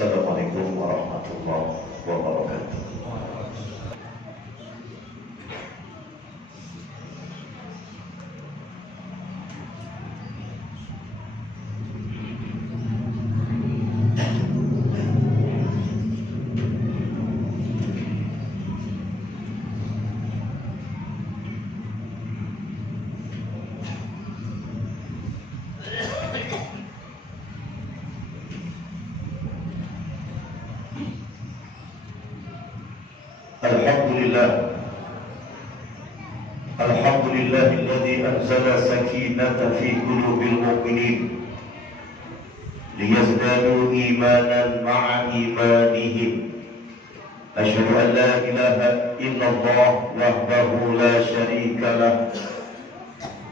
Assalamualaikum warahmatullahi wabarakatuh. Alhamdulillahilladzi anzala sakinata fi qulubil mu'minin liyazdadu imanan ma'a imanihim. Asyhadu an la ilaha illallah wahdahu la syarika lah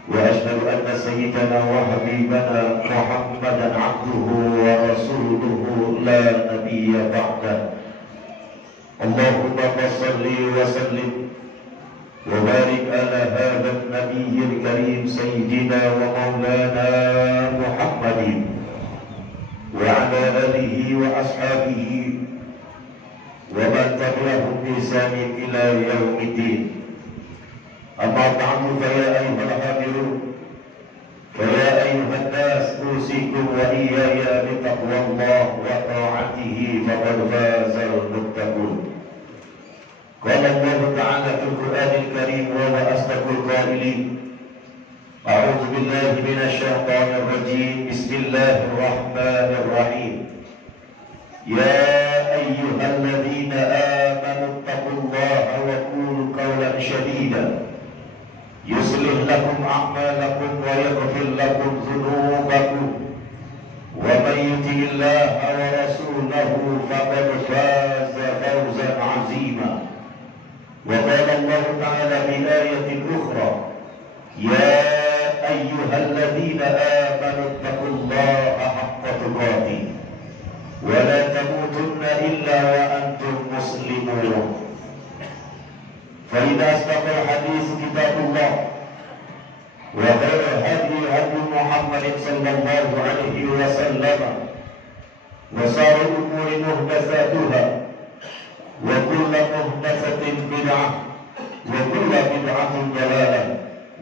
wa asyhadu anna sayyidana wa habibana Muhammadan abduhu wa rasuluhu la nabiyya ba'dah. Allahumma salli wa sallim wa barik ala hadha an-nabiyyil karim sayyidina wa maulana Muhammadin wa ala alihi wa ashabihi wa man tabi'ahum bi ihsanin ila yaumiddin. Amma ba'du, fa ya ayyuhal hadirun, fa ya ayyuhan nas, usikum wa iyaya bi taqwallah wa ta'atihi faqad fazal muttaqun. Qala Allah Ta'ala fil Qur'anil Karim wa huwa asdaqul qailin. A'udzu billahi minasy syaithanir rajim. Bismillahir rahmanir rahim. Ya ayyuhalladzina amanu taqullaha wa qulu qawlan sadida yuslih lakum a'malakum wa yaghfir lakum dhunubakum wa may yuti'illaha wa rasulahu faqad faza fawzan 'azima. وقال الله تعالى في آية أخرى يا أيها الذين آمنوا اتقوا الله حق تقاته ولا تموتن إلا وأنتم مسلمون. فإذا أصدق الحديث كتاب الله وخير الهدي هدي محمد صلى الله عليه وسلم وشر الأمور محدثاتها وكل محدثة بدعة وكل بدعة ضلالة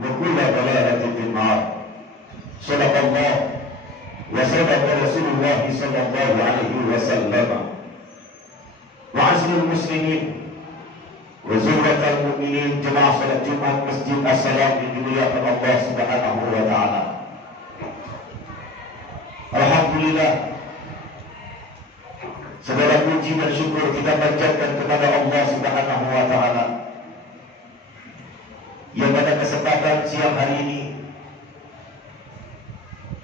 وكل ضلالة في النار. صدق الله وصدق رسول الله صلى الله عليه وسلم. وعزل المسلمين وزمرة المؤمنين جماعة صلاة جمعة مسجد السلام dimuliakan Allah Subhanahu wa taala. Alhamdulillah, segala puji dan syukur kita panjatkan kepada Allah Subhanahu wa taala yang pada kesempatan siang hari ini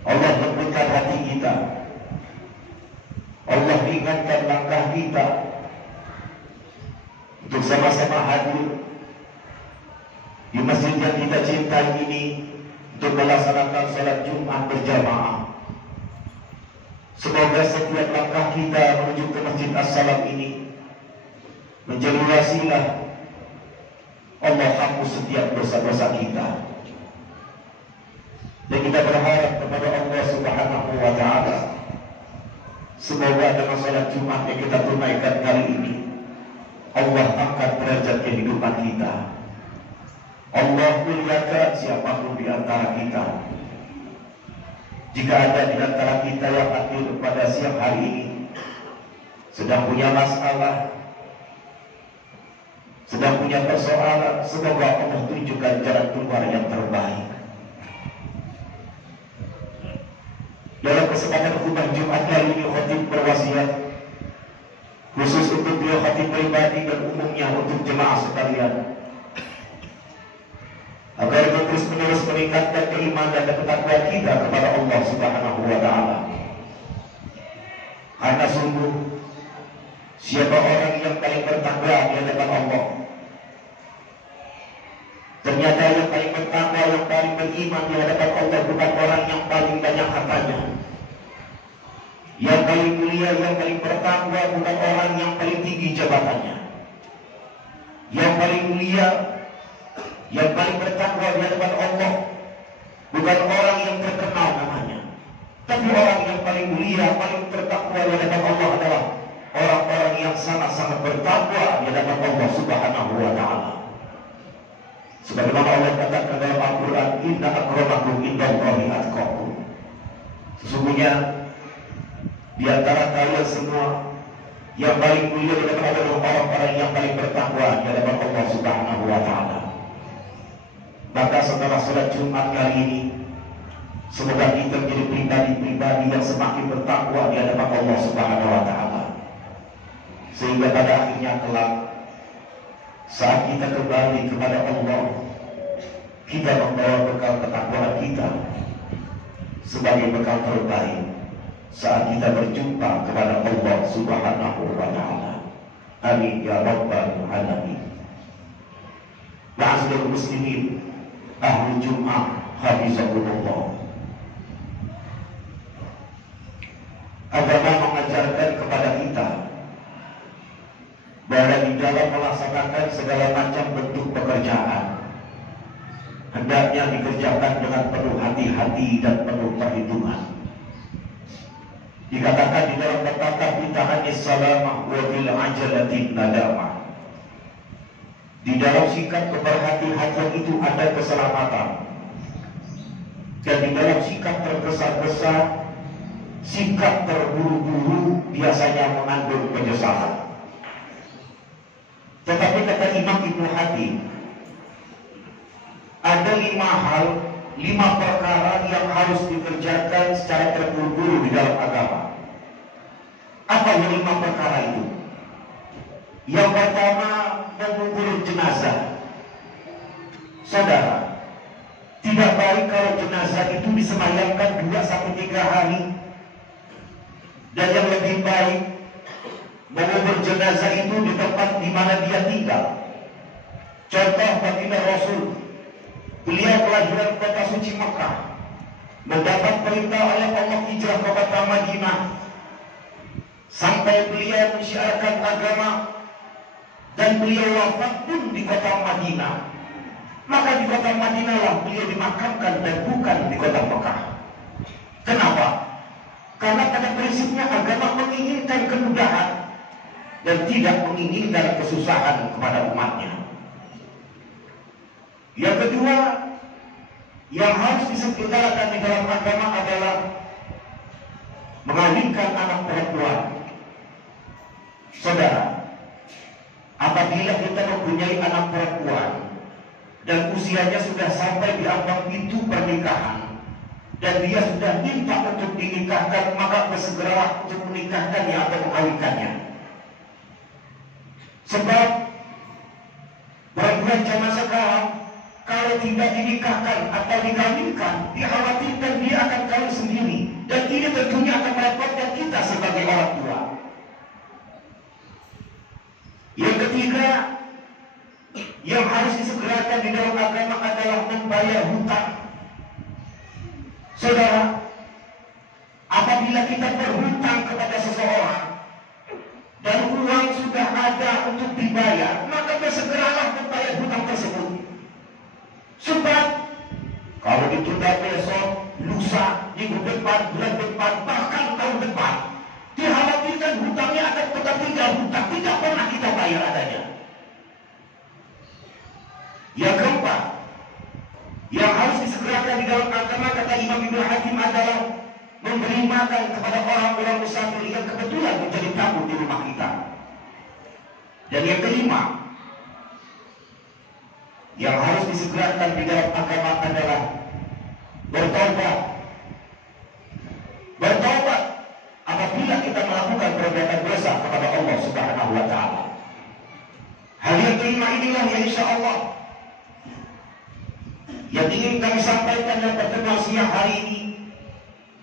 Allah lembutkan hati kita, Allah ringankan langkah kita untuk sama-sama hadir di masjid yang kita cintai ini untuk melaksanakan salat Jumat berjamaah. Semoga setiap langkah kita menuju ke Masjid As-Salam ini menjadi wasilah Allah hapus setiap dosa-dosa kita. Dan kita berharap kepada Allah Subhanahu wa taala, semoga dengan salat Jumat yang kita tunaikan kali ini Allah angkat derajat kehidupan kita. Allah muliakan siapapun di antara kita. Jika ada di antara kita yang hadir pada siang hari ini sedang punya masalah, sedang punya persoalan, semoga Allah tunjukkan jalan keluar yang terbaik. Dalam kesempatan khutbah Jumat kali ini, khatib berwasiat khusus untuk beliau khatib pribadi dan umumnya untuk jemaah sekalian, agar terus menerus meningkatkan keimanan dan ketakwaan kita kepada Allah Subhanahu wa taala. Karena sungguh siapa orang yang paling bertakwa di hadapan Allah? Ternyata yang paling bertakwa, yang paling beriman di hadapan Allah bukan orang yang paling banyak hartanya. Yang paling mulia, yang paling bertakwa bukan orang yang paling tinggi jabatannya. Yang paling mulia, yang paling bertakwa di hadapan Allah bukan orang yang terkenal namanya, tapi orang yang paling mulia, paling bertakwa di hadapan Allah adalah orang-orang yang sangat-sangat bertakwa di hadapan Allah Subhanahu wa Ta'ala. Sebagaimana Allah katakan dalam Al-Quran, Inna akramakum indallahi atqakum. Sesungguhnya di antara kalian semua yang paling mulia di hadapan Allah adalah orang-orang yang paling bertakwa di hadapan Allah Subhanahu wa Ta'ala. Maka setelah sholat Jumat kali ini, semoga kita menjadi pribadi-pribadi yang semakin bertakwa di hadapan Allah Subhanahu wa Ta'ala, sehingga pada akhirnya kelak saat kita kembali kepada Allah, kita membawa bekal ketakwaan kita sebagai bekal terbaik saat kita berjumpa kepada Allah Subhanahu wa Ta'ala. Amin ya rabbal alamin. Ma'asyiral muslimin, ahli Jum'ah, hafizakumullah. Agama mengajarkan kepada kita bahwa di dalam melaksanakan segala macam bentuk pekerjaan hendaknya dikerjakan dengan penuh hati-hati dan penuh perhitungan. Dikatakan di dalam pepatah bitahanis salamah wa fil ajalatin nadamah. Di dalam sikap keberhati-hatian itu ada keselamatan, dan di dalam sikap tergesa-gesa, sikap terburu-buru biasanya mengandung penyesalan. Tetapi kata Imam Ibnu Hatim, ada 5 hal, 5 perkara yang harus dikerjakan secara terburu-buru di dalam agama. Apa yang 5 perkara itu? Yang pertama, mengubur jenazah. Saudara, tidak baik kalau jenazah itu disemayamkan 2-3 hari. Dan yang lebih baik, mengubur jenazah itu di tempat di mana dia tinggal. Contoh baginda Rasul, beliau kelahiran kota suci Mekah, mendapat perintah oleh Allah hijrah ke kota Madinah, sampai beliau menyiarkan agama, dan beliau wafat pun di kota Madinah. Maka di kota Madinah lah beliau dimakamkan dan bukan di kota Mekah. Kenapa? Karena pada prinsipnya agama menginginkan kemudahan dan tidak menginginkan kesusahan kepada umatnya. Yang kedua, yang harus disegerakan di dalam agama adalah mengawinkan anak perempuan. Saudara, apabila kita mempunyai anak perempuan dan usianya sudah sampai di ambang pintu pernikahan dan dia sudah minta untuk dinikahkan, maka bersegeralah untuk menikahkannya atau mengawinkannya. Sebab perempuan zaman sekarang kalau tidak dinikahkan atau dikawinkan, dikhawatirkan dia akan kawin sendiri, dan ini tentunya akan merepotkan kita sebagai orang tua. Yang ketiga, yang harus disegerakan di dalam agama adalah membayar hutang. Saudara, apabila kita berhutang kepada seseorang dan uang sudah ada untuk dibayar, maka bersegeralah membayar hutang tersebut. Sebab kalau ditunda besok, lusa, minggu depan, bulan depan, bahkan tahun depan, dikhawatirkan hutangnya akan tetap tinggal hutang, tidak pernah kita bayar adanya. Yang keempat, yang harus disegerakan di dalam agama, kata Imam Ibnu Hatim, adalah memberi makan kepada orang-orang musafir yang kebetulan menjadi tamu di rumah kita. Dan yang kelima, yang harus disegerakan di dalam agama adalah bertaubat. Bertaubat apabila kita melakukan perbuatan dosa kepada Allah Subhanahu wa Ta'ala. Hal yang kelima inilah yang insya Allah yang ingin kami sampaikan dalam pertemuan siang hari ini,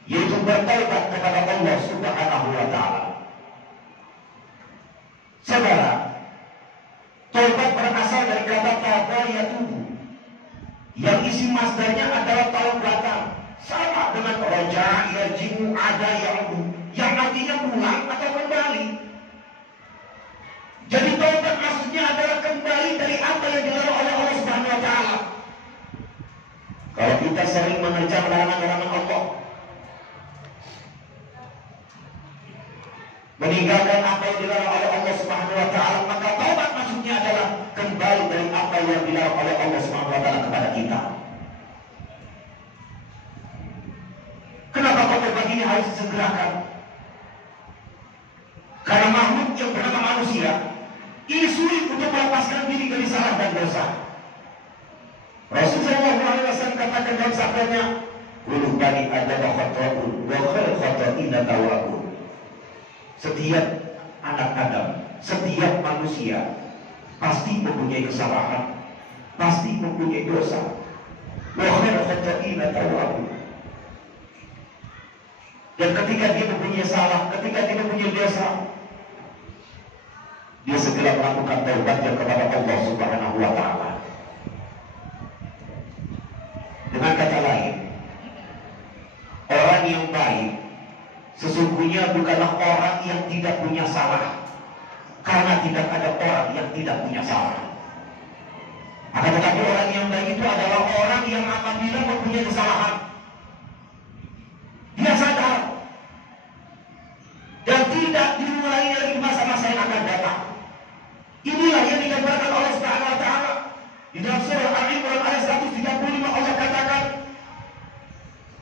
yaitu bertaubat kepada Allah Subhanahu wa Ta'ala. Saudara, taubat berasal dari kata taba yatubu, yang isi masdarnya adalah taubatan, sama dengan roja, yarji'u, ada, ya'udu, yang artinya pulang atau kembali. Jadi taubat maksudnya adalah kembali dari apa yang dilarang oleh Allah Subhanahu wa Ta'ala. Kalau kita sering menerjang larangan-larangan Allah, meninggalkan apa yang dilarang oleh Allah Subhanahu wa taala, maka taubat maksudnya adalah kembali dari apa yang dilarang oleh Allah Subhanahu wa taala kepada kita. Kenapa taubat ini harus disegerakan? Karena makhluk yang bernama manusia ini sulit untuk melepaskan diri dari salah dan dosa. Rasulullah SAW katakan dalam sabdanya, "Kullu bani Adam khata'un wa khairul khata'ina tawwabun." Setiap anak Adam, setiap manusia pasti mempunyai kesalahan, pasti mempunyai dosa. Wa khairul khata'ina tawwabun. Dan ketika dia mempunyai salah, ketika dia mempunyai dosa, dia segera melakukan taubatnya kepada Allah Subhanahu wa taala. Dengan kata lain, orang yang baik sesungguhnya bukanlah orang yang tidak punya salah, karena tidak ada orang yang tidak punya salah. Akan tetapi orang yang baik itu adalah orang yang apabila mempunyai kesalahan, dia sadar dan tidak diulangi lagi di masa-masa yang akan datang. Inilah yang digambarkan oleh Subhanahu wa taala di dalam surah Al-Imran ayat 135. Allah katakan,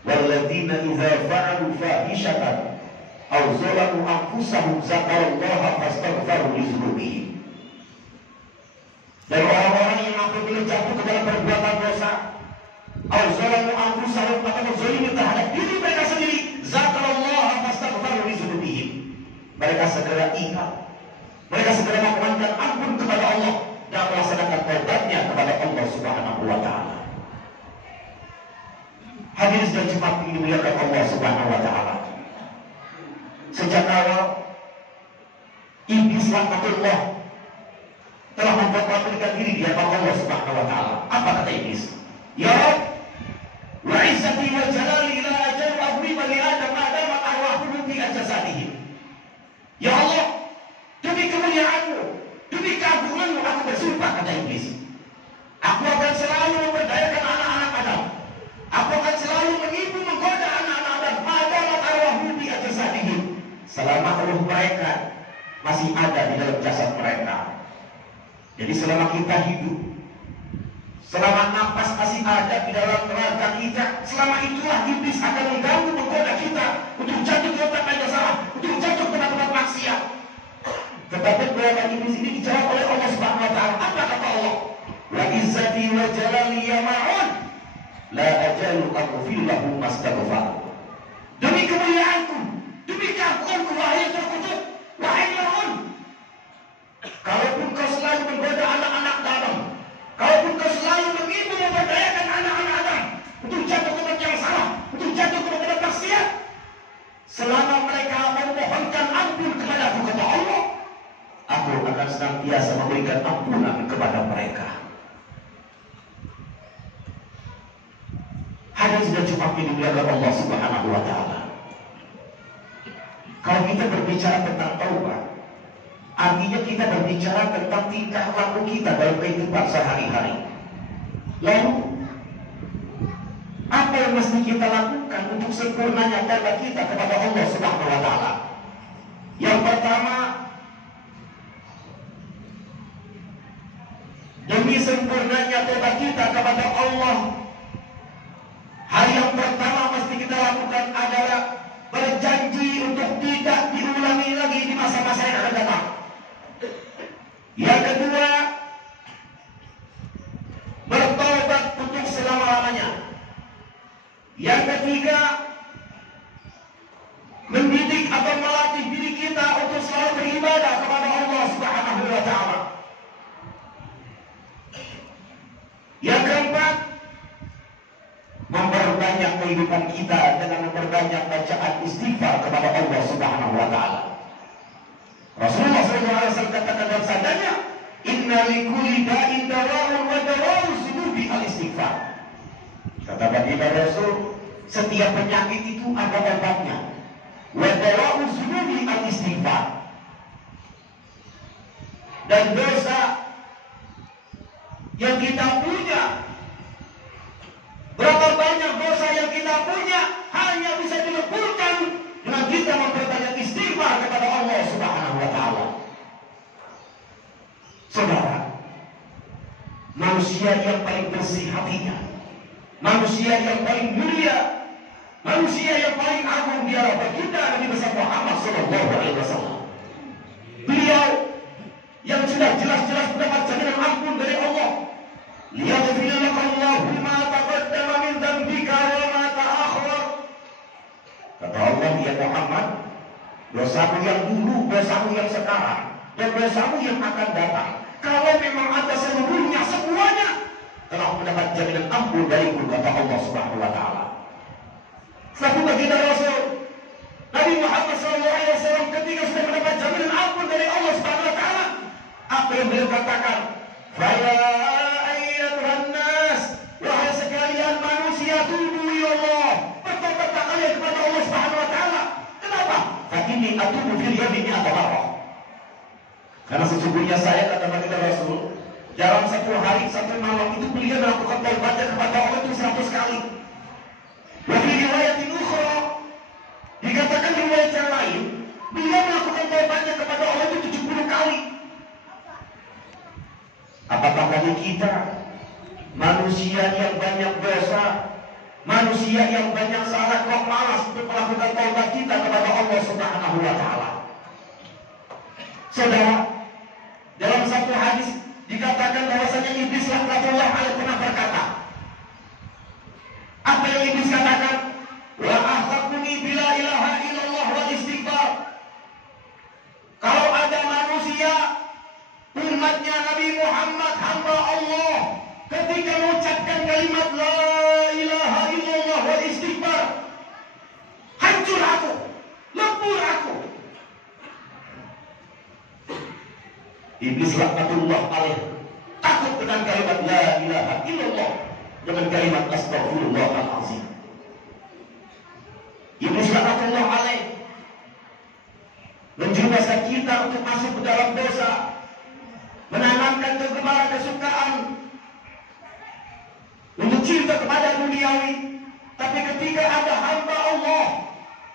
"Walladzina idza fa'alu fahishatan aw zalamu anfusahum dzakarallaha fastaghfaru li dzunubihim." Dan orang-orang yang apabila jatuh ke dalam perbuatan dosa, aw zalamu anfusahum, atau berzalimi terhadap diri mereka sendiri, dzakarallaha fastaghfaru li dzunubihim. Mereka segera ingat, mereka segera memohonkan ampun kepada Allah dan melaksanakan taubatnya kepada Allah Subhanahu wa taala. Hadirin dan jemaat ini dimuliakan Allah Subhanahu wa taala. Sejak awal iblis laknatullah telah mempertaruhkan diri di hadapan Allah Subhanahu wa taala. Apa kata iblis? Ya Rabb, wa izzati wa jalali la ajalu aghriba li adam adamat arwahuhum fi ajsadihim. Ya Allah, demi kemuliaan-Mu, demi keagungan-Mu, aku bersumpah, kata iblis, aku akan selalu memberdayakan anak-anak Adam. Aku akan selalu menipu, menggoda anak-anak Adam. Madamat arwahuhum fi ajsadihim, selama ruh mereka masih ada di dalam jasad mereka. Jadi selama kita hidup, selama nafas masih ada di dalam raga kita, selama itulah iblis akan mengganggu, menggoda kita untuk jatuh ke tempat yang salah, untuk jatuh ke tempat maksiat. Tetapi godaan iblis ini dijawab oleh Allah Subhanahu wa taala. Apa kata Allah? Wa izzati wa jalali ya ma'un la ajalu aghfirlahu mastaghfar. Demi kemuliaanku, demi keagunganku, wahai terkutuk, wahai Fir'aun, kalaupun kau selalu menggoda anak-anak Adam, kalaupun kau selalu menipu, memberdayakan anak-anak Adam untuk jatuh ke tempat yang salah, untuk jatuh ke tempat maksiat, selama mereka memohonkan ampun kepadaku, kata Allah, aku akan senantiasa memberikan ampunan kepada mereka. Hadirin dan jemaat yang dimuliakan Allah Subhanahu wa taala. Kalau kita berbicara tentang taubat, artinya kita berbicara tentang tingkah laku kita dalam kehidupan sehari-hari. Lalu, apa yang mesti kita lakukan untuk sempurnanya taubat kita kepada Allah Subhanahu wa taala? Yang pertama, demi sempurnanya taubat kita kepada Allah, hal yang pertama mesti kita lakukan adalah berjanji untuk tidak diulangi lagi di masa-masa yang akan datang. Yang kedua, bertobat untuk selama-lamanya. Yang ketiga, mendidik atau melatih diri kita untuk selalu beribadah kepada Allah Subhanahu wa taala. Yang keempat, memperbanyak kehidupan kita dengan memperbanyak bacaan istighfar kepada Allah Subhanahu wa taala. Rasulullah SAW katakan dalam sabdanya, "Inna likulli da'in dawa'un wa dawa'u dzunubi al-istighfar." Kata baginda Rasul, setiap penyakit itu ada obatnya. Wa dawa'u dzunubi al-istighfar. Dan dosa yang kita punya, berapa banyak dosa yang kita punya, hanya bisa dileburkan dengan kita memperbanyak istighfar kepada Allah Subhanahu manusia yang paling bersih hatinya, manusia yang paling mulia, manusia yang paling agung di hadapan kita, Nabi besar Muhammad sallallahu alaihi wasallam. Beliau yang sudah jelas-jelas mendapat jaminan ampun dari Allah. Liyaghfir lakallahu ma taqaddama min dzambika wa ma ta'akhkhar. Kata Allah, ya Muhammad, dosamu yang dulu, dosamu yang sekarang, dan dosamu yang akan datang, kalau memang ada seluruhnya, semuanya telah mendapat jaminan ampun dariku, kata Allah Subhanahu wa taala. Satu baginda Rasul Nabi Muhammad SAW ketika sudah mendapat jaminan ampun dari Allah Subhanahu wa taala, apa yang beliau katakan? Faya ayyatuhan nas, wahai sekalian manusia, tubu ya Allah, bertobatlah kalian kepada Allah Subhanahu wa taala. Kenapa? Fa inni atubu fil yawmi mi'ata marrah. Karena sesungguhnya saya, kata baginda Rasul, dalam satu hari, satu malam itu beliau melakukan taubatnya kepada Allah itu 100 kali. Wa fi riwayatin ukhra, dikatakan di riwayat yang lain, beliau melakukan taubatnya kepada Allah itu 70 kali. Apakah bagi kita, manusia yang banyak dosa, manusia yang banyak salah, kok malas untuk melakukan taubat kita kepada Allah Subhanahu wa taala? Saudara, dalam satu hadis dikatakan bahwasanya iblis laknatullah alaih pernah berkata, apa yang iblis katakan? Wa akhaquni bila ilaha illallah wa istighfar. Kalau ada manusia, umatnya Nabi Muhammad, hamba Allah, ketika mengucapkan kalimat la ilaha illallah wa istighfar, hancur aku, lebur aku. Iblis laknatullah alaih takut dengan kalimat la ilaha illallah, dengan kalimat astagfirullahalazim. Iblis laknatullah alaih menjerumuskan kita untuk masuk ke dalam dosa, menanamkan kegemaran, kesukaan untuk cinta kepada duniawi. Tapi ketika ada hamba Allah,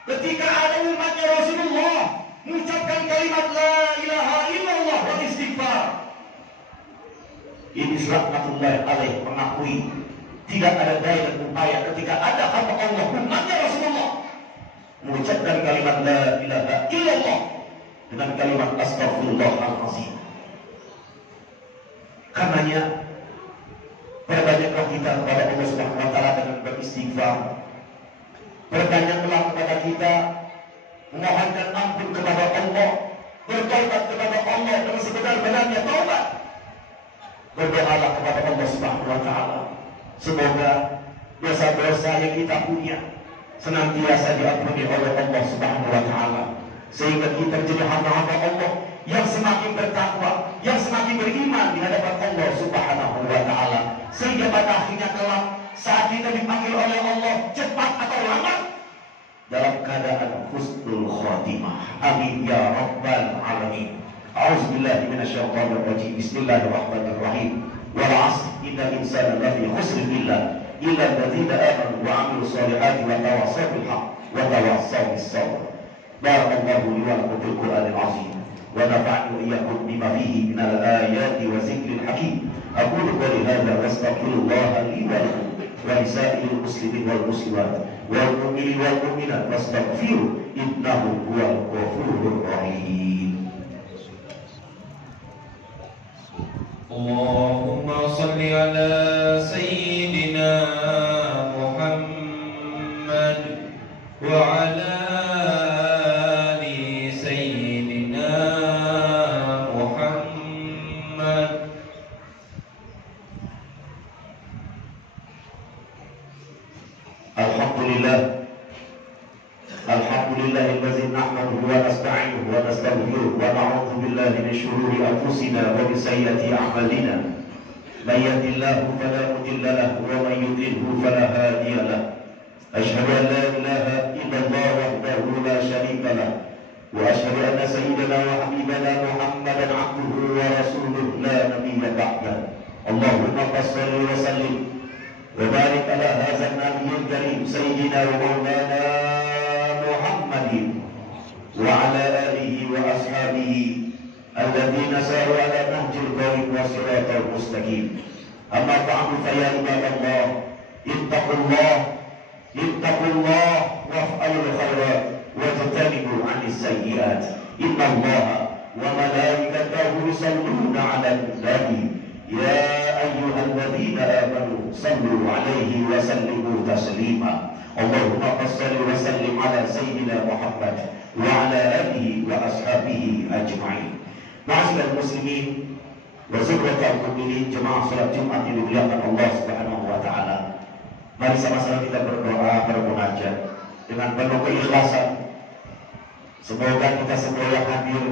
ketika ada umatnya Rasulullah mengucapkan kalimat la ilaha illallah wa istighfar, Iblis laknatullah alaih mengakui tidak ada daya dan upaya ketika ada hamba Allah, umatnya Rasulullah, mengucapkan kalimat la ilaha illallah dengan kalimat astagfirullahalazim. Karenanya perbanyaklah kita kepada Allah Subhanahu wa taala dengan beristighfar. Perbanyaklah kepada kita memohonkan ampun kepada Allah, bertobat kepada Allah dengan sebenar-benarnya taubat. Berdoalah kepada Allah Subhanahu wa taala, semoga dosa-dosa yang kita punya senantiasa diampuni oleh Allah Subhanahu wa taala, sehingga kita menjadi hamba-hamba Allah yang semakin bertakwa, yang semakin beriman di hadapan Allah Subhanahu wa taala, sehingga pada akhirnya kelak saat kita dipanggil oleh Allah, cepat atau lambat, dalam keadaan husnul khatimah. Amin ya rabbal alamin. A'udzubillahi minasyaitonir rajim. Bismillahirrahmanirrahim. Wal 'asr innal insana lafi khusr illa alladzina amanu wa 'amilus solihati wa tawassaw bil haqq wa tawassaw bis sabr. Barakallahu li wa lakum fil Qur'anil 'azim wa nafa'ani wa iyyakum bima fihi minal ayati wa zikril hakim. Aqulu qawli hadza wa astaghfirullaha li wa lakum wa lisa'iril muslimin wal muslimat wal mu'minin wal mu'minat wastaghfiruhu innahu huwal ghafurur rahim. Allahumma salli ala sayyidina Muhammad wa ala ali sayyidina Muhammad. Alhamdulillah, alhamdulillahillazi nahmaduhu wa nasta'inuhu wa nastaghfiruh wa na'udzu billahi min shururi anfusina wa min sayyiati a'malina. Man yahdihillahu fala mudilla lahu wa man yudlilhu fala hadiya lahu. Asyhadu an la ilaha illallah wahdahu la syarika lahu wa asyhadu anna sayyidana wa habibana Muhammadan 'abduhu wa rasuluhu la nabiyya ba'dahu. Allahumma shalli wa sallim wa barik ala hadzal nabiyil karim sayyidina wa maulana Muhammadin wa ala alihi wa ashabihi alladzina saru ala nahjil qawim wa siratal mustaqim. أما بعد فيا عباد الله اتقوا الله وافعلوا الخيرات واجتنبوا عن السيئات. إن الله وملائكته يصلون على النبي يا أيها الذين آمنوا صلوا عليه وسلموا تسليما. اللهم صل وسلم على سيدنا محمد وعلى آله وأصحابه أجمعين. Ma'asyiral muslimin wa zurratal mu'minin, jemaah salat Jumat yang dimuliakan Allah Subhanahu wa taala. Mari sama-sama kita berdoa, bermunajat dengan penuh keikhlasan. Semoga kita semua yang hadir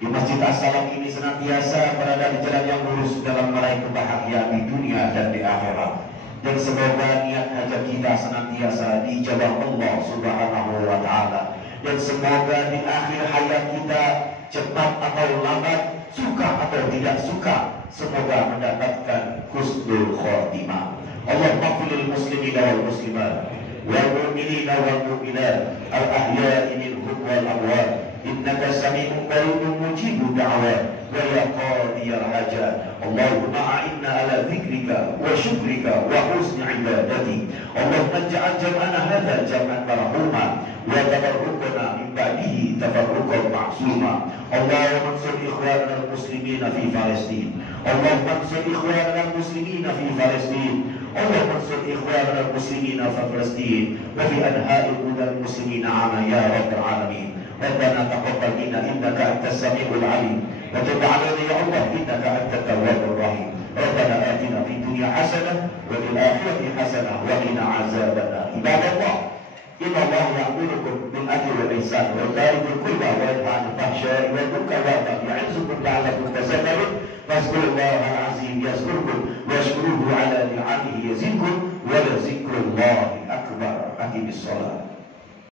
di Masjid As-Salam ini senantiasa berada di jalan yang lurus dalam meraih kebahagiaan di dunia dan di akhirat. Dan semoga niat hajat kita senantiasa dijabah Allah Subhanahu wa taala. Dan semoga di akhir hayat kita, cepat atau lambat, suka atau tidak suka, semoga mendapatkan husnul khotimah. Allahumma qul muslimina wal muslimat wal mu'minina wal mu'minat al ahya'i minhum wal amwat innaka sami'un qaribun mujibud da'wat wa ya qadiyal hajat. Allahumma a'inna ala dzikrika wa syukrika wa husni ibadati. Allahumma ij'al jam'ana hadza jam'an marhuma wa tafarruqana min ba'dihi tafarruqan ma'suma. Allahumma ansur ikhwanana al-muslimina fi Palestin. Allahumma ansur ikhwanana al-muslimina fi Palestin. Allahumma ansur ikhwanana al-muslimina fi Palestin wa fi anha'il al-muslimina 'ama ya rabbal alamin. ربنا تقبل منا انك انت السميع العليم وتب علينا يا الله انك انت التواب الرحيم. ربنا اتنا في الدنيا حسنه وفي الاخره حسنه وقنا عذاب النار. عباد الله ان الله يامركم بالعدل والاحسان وايتاء ذي القربى وينهى عن الفحشاء والمنكر والبغي يعظكم لعلكم تذكرون. فاذكروا الله العظيم يذكركم واشكروه على نعمه يزدكم ولذكر الله اكبر. اقم الصلاه.